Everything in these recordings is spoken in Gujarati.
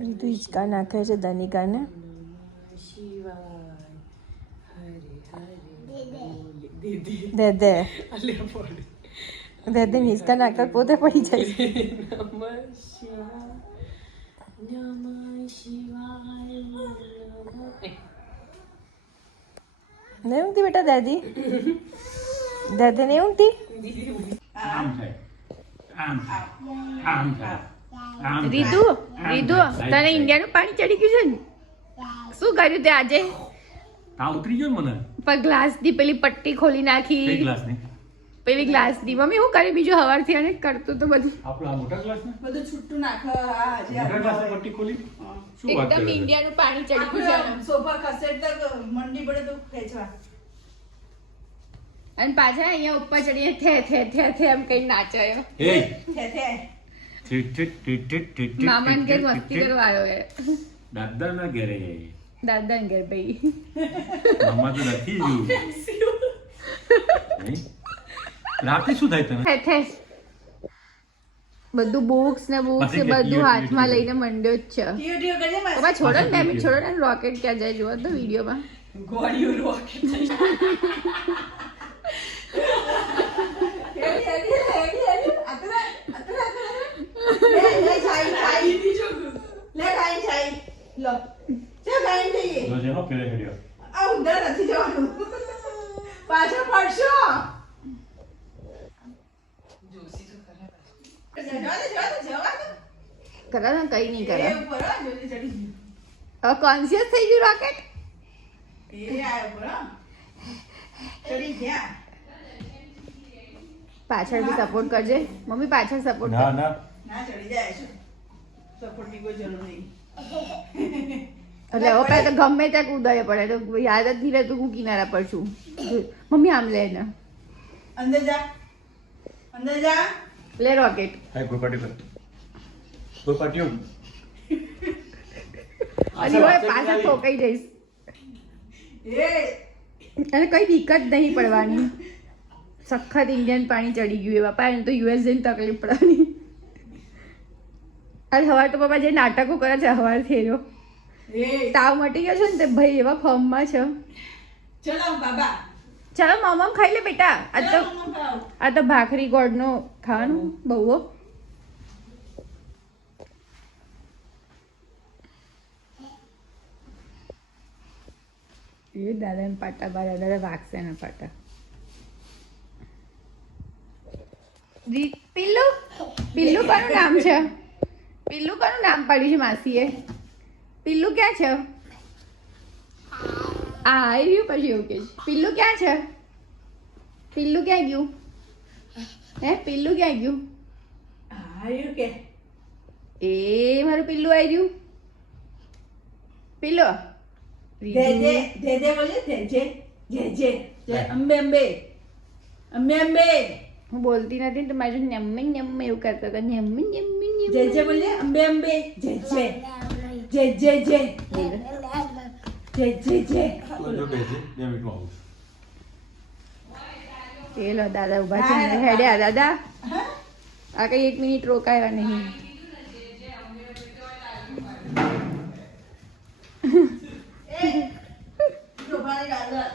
રીતુ હિંચકા નાખે છે ધનિકાને. દે દે દે દે હિંચકા નાખતા પોતે પડી જાય છે. नहीं उठती बेटा दादी दादी नहीं उठती રીતુ રીતુ તને ઇન્ડિયાનું પાણી ચડી ગયું છે ને શું કર્યું તે આજે ઉતરી ગયો મને પણ ગ્લાસ ની પેલી પટ્ટી ખોલી નાખી ગ્લાસ ની પેલી ગ્લાસ ની મમ્મી હું કરી બીજું હવારથી અને કરતું તો બધું આપણો આ મોટા ગ્લાસ ને બધું છૂટું નાખ. મોટા ગ્લાસ પટ્ટી ખોલી શું વાત એકદમ કરે ઇન્ડિયાનું પાણી ચડી ગયું છે સોફા ખસેડતા મંડી પડે તો ખેંચવા. અને પાછા અહીંયા ઉપર ચડીને થે થે થે થે એમ કઈ નાચાયો એ થે થે મામાને ઘેર મસ્તી કરવા આવ્યો એ દાદા ના ઘરે દાદા ને ઘેર ભાઈ મામા તો નથી ગયું રાતે શું થાય તને થે થે બધું બુક્સ ને બુક્સ ને બધું હાથમાં લઈને મંડ્યો જ છે ટીયો ટીયો કરજે બસ. બાબા છોડો ને 2 મિનિટ છોડો ને રોકેટ ક્યાં જાય જોવો તો વિડીયોમાં ગોળીઓ રોકેટ થઈ પાછળ પડશો. કરા ને કઈ નહીં કરે ઉપર જોલી ચડી ગયું. હવે કોન્શિયસ થઈ ગયું રોકેટ એ આયો ઉપર ચડી ગયા. પાછળ બી સપોર્ટ કરજે મમ્મી પાછળ સપોર્ટ ના કર ના ના ચડી જાય છે. સપોર્ટની કોઈ જરૂર નહીં. એટલે હવે પહેલા તો ગમે ત્યાં કૂદાય પડે તો યાદ જ નહીં રહેતું હું કિનારા પર છું મમ્મી આમ લે ને અંદર જા અંદર જા. લે રોકેટ હાય કોઈ પાર્ટી કોઈ પાર્ટી અને હવે પાછળ ઠોકાઈ જઈશ એ અને કઈ દિક્કત નહીં પડવાની સખત ઇન્ડિયન પાણી ચડી ગયું એ બાપા એને તો યુએસ જઈને તકલીફ પડવાની અરે હવાર તો બાપા જે નાટકો કરે છે હવારથી એનો એ તાવ મટી ગયો છે ને તે ભાઈ એવા ફોર્મમાં છે ચલો બાબા. ચાલો મોમમ ખાઈ લે બેટા ચલો મમ્મા ખાઓ. આ તો ભાખરી ગોળનો ખાવાનું બહુ એ દાદાને પાટા બારા દાદા વાગશે ને પાટા પિલ્લુ પિલ્લુ કોનું નામ છે પિલ્લુ કોનું નામ પાડ્યું છે માસીએ પિલ્લુ ક્યાં છે આ આવી રહ્યું પછી એવું કે પિલ્લુ ક્યાં છે પિલ્લુ ક્યાં ગયું હે પિલ્લુ ક્યાં ગયું આયુ કે એ મારું પિલ્લુ આવી રહ્યું પિલ્લો જે જે જે જે બોલે જે જે જે જે જે અંબે અંબે અંબે અંબે હું બોલતી નથી તો મારું નેમ્મી નેમ્મી એવું કરતા હતા નેમ્મી નેમ્મી જે જે બોલે અંબે અંબે જે જે જે જે જે જે જે જે જો બેસી 2 મિનિટમાં આવું પેલો દાદા ઉભા છે ને હેડ્યા દાદા આ કઈ 1 મિનિટ રોકાયા નહીં ડોબાની ગાડા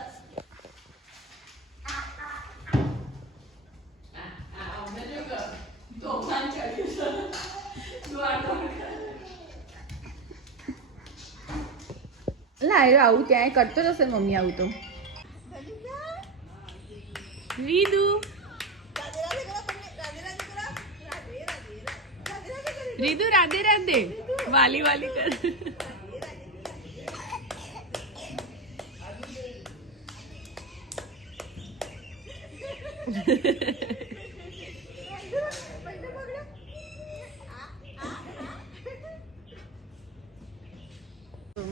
લાયરો આવું ત્યાં કરતો જશે મમ્મી આવું તો રીદુ રીદુ રાધે રાધે વાલી વાલી કર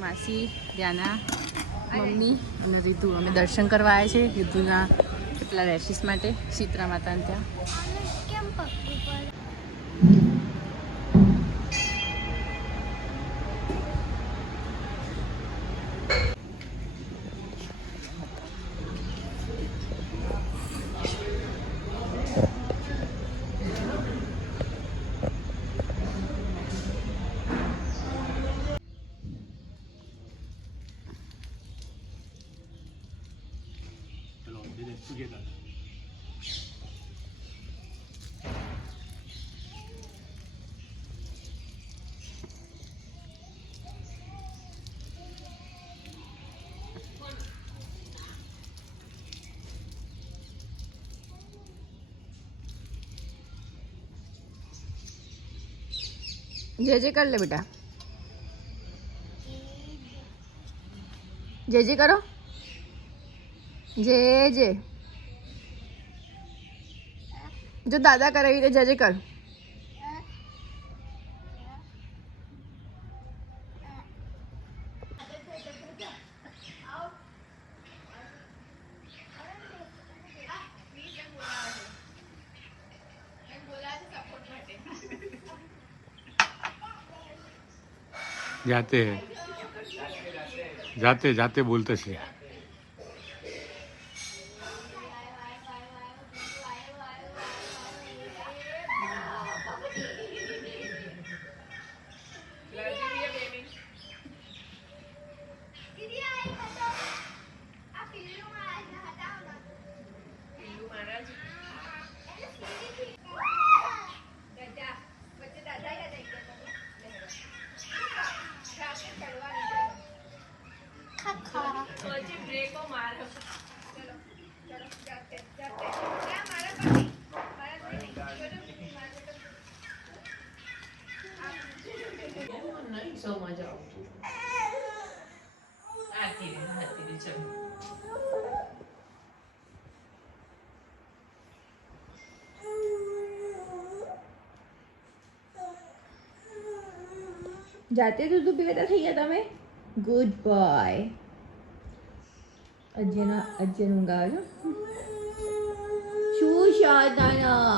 માસી ધ્યાના મમ્મી અને રીતુ અમે દર્શન કરવા આવ્યા છે રીતુના કેટલા રેશિસ માટે શીતળા માતાને ત્યાં જય દાદા. जय जय कर ले बेटा, जय जय करो, जय जय. जो दादा करे એ રીતે જય જય કર. જાતે જાતે જાતે બોલતે છે. જાતે દૂધ પીવતા થઈ ગયા તમે? Good boy. અજ્જન ઊંઘ આવે છે. શું શાદાના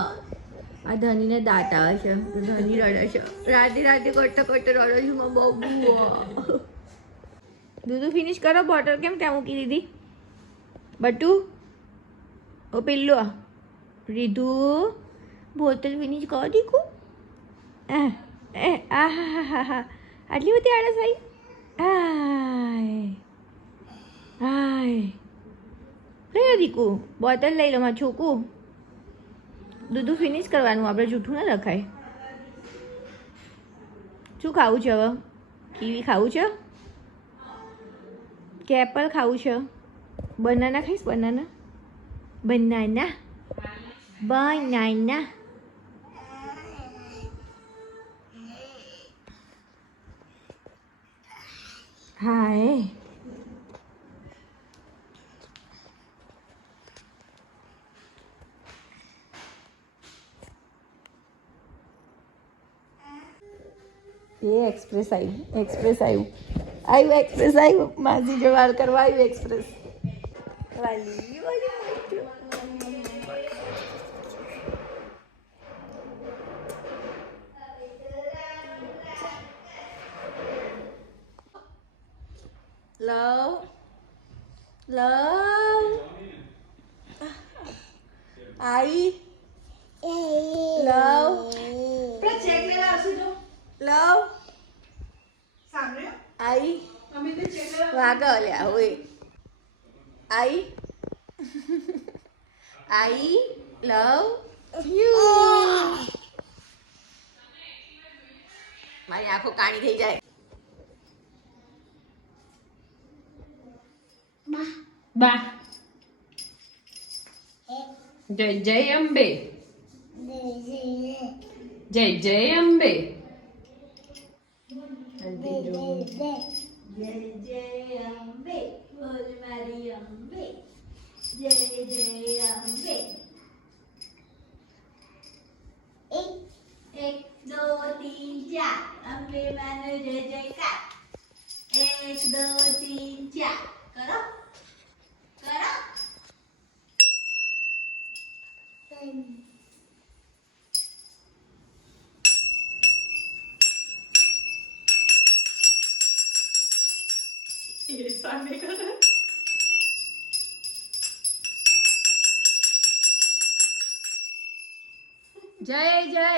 આ ધનીને દાંત આવે છે, ધની રડે છે. રાતે રાતે કરતા કરતા રડે છે મારા બબુ. દૂધ ફિનિશ કરો. બોટલ કેમ ત્યાં મૂકી દીધી? બટુ ઓ પેલું રીધુ બોટલ ફિનિશ કરો દીકું. આ હા હા હા, આટલી બધી આળસ આવી. હાય હાય, કયો દીકુ? બોટલ લઈ લો મારું છોકું. દૂધ ફિનિશ કરવાનું, આપણે જૂઠું ના રખાય. શું ખાવું છે હવે? કીવી ખાવું છે કે એપલ ખાવું છે? બનાના ખાઈશ? Banana banana banana. હાય એ એક્સપ્રેસ આવ્યું, એક્સપ્રેસ આવ્યું, એક્સપ્રેસ આવ્યું. માસી જો વાર કરવા આવ્યું એક્સપ્રેસ. વાલી વાલી લવ લવ આઈ લવ ચેક લેવા આવશે તો લવ સાંભળ્યો? આઈ અમે તો ચેક લેવા વાગા લ્યા હોય. આઈ આઈ લવ યુ. મારી આંખો કાણી થઈ જાય. બા જય જય અંબે, જય જય અંબે. જય જય અંબે, બોલ મારી અંબે. જય જય અંબે. એક દો તીન ચાર, અંબે માનો જય જયકાર. એક દો તીન ચાર, કરો કરો. જય જય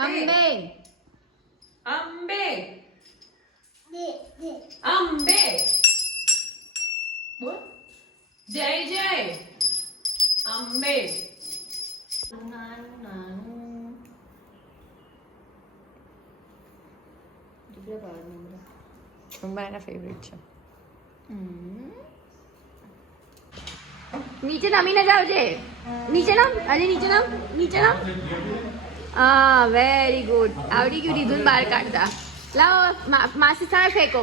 અંબે અંબે અંબે બોલ. જય જય અંબે નાનું નાનું મારા ફેવરેટ છે. નીચે નમીને જાવ છે. નીચે નમ, અરે નીચે નમ, નીચે નમ. હા વેરી ગુડ. આવડી ગયું રીધુન બહાર કાઢતા. લાવો માસી સામે ફેંકો.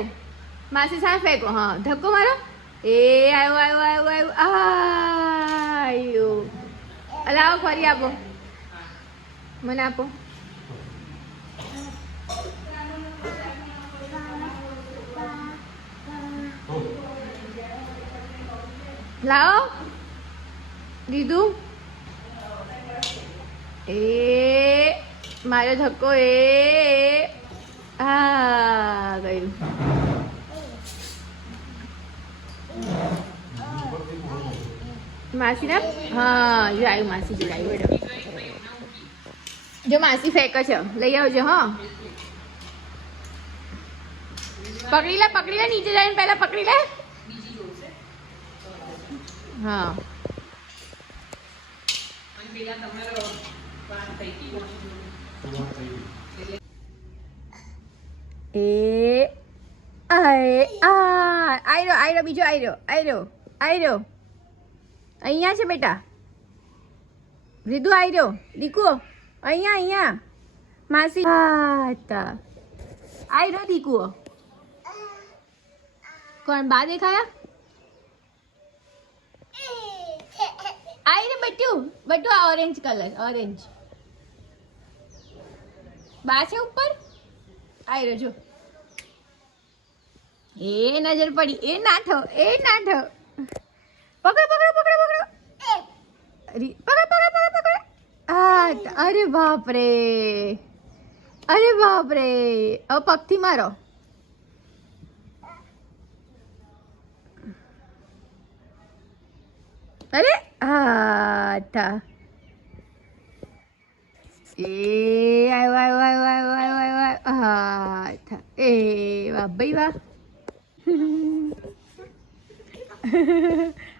માસી સામે ફેંકો. હા ધક્કો મારો. એ આવ્યો આવ્યો આવ્યો આવ્યો આવ્યો. લાવો ફરી આપો. મને આપો. લાવો દીધું. એ મારો ધક્કો. એ હા ગયું. માસી ના હા જોડાયું. માસી જોડાયું. બેડો જો માસી ફેંકે છે. લઈ આવજો. હા પકડી લે પકડી લે. નીચે જઈને પહેલા પકડી લે. હા એ આયરો આયરો બીજો આયરો આયરો આયરો અહીંયા છે બેટા. રીધુ આયરો. દીકુ અહીંયા અહીંયા માસી હતા. આયરો દીકુ. કોણ બા દેખાયા? આયરો બટ્ટુ. બટ્ટુ આ ઓરેન્જ કલર. ઓરેન્જ બા છે ઉપર. આયરો જો. એ નજર પડી. એ નાઠો. એ નાઠો. પકડો પકડો પકડો પકડો. પકડ પકડ પકડ પકડ. હા અરે બાપ રે. અરે બાપ રે. હવે પગથી મારો. અરે હા થા. એ આવ્યો આવ્યો આવ્યો આવ્યો આવ્યો આવ્યો. હા થા. એ વાહ ભાઈ વાહ.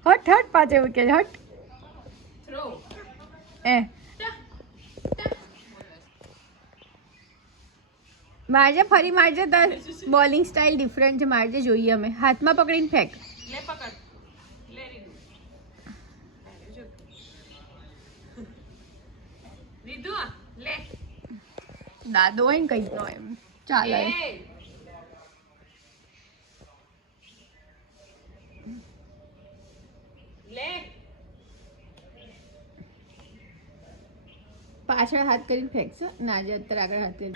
હટ હટ પાછે મૂકે. હટ એ મારજે. ફરી મારજે. તાર બોલિંગ સ્ટાઇલ ડિફરન્ટ છે. મારજે જોઈએ અમે. હાથમાં પકડીને ફેંક. લે પકડ લે રીધુ રીધુ લે દાદો હોય ને કંઈક નો એમ ચાલે. લે પાછળ હાથ કરીને ફેંકશો ના. જે અત્યારે આગળ હાથ કરી.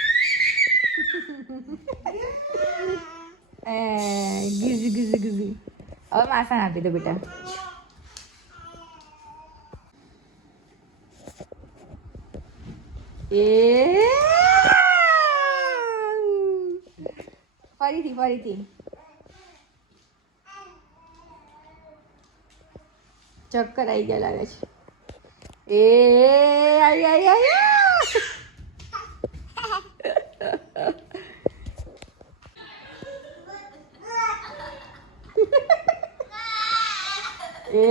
ગીઝ ગીઝ ગીઝ. હવે માસા આપી દો બેટા. એ ફરીથી ફરીથી. ચક્કર આવી ગયા લાગે છે. એ આવી આવી આવી. એ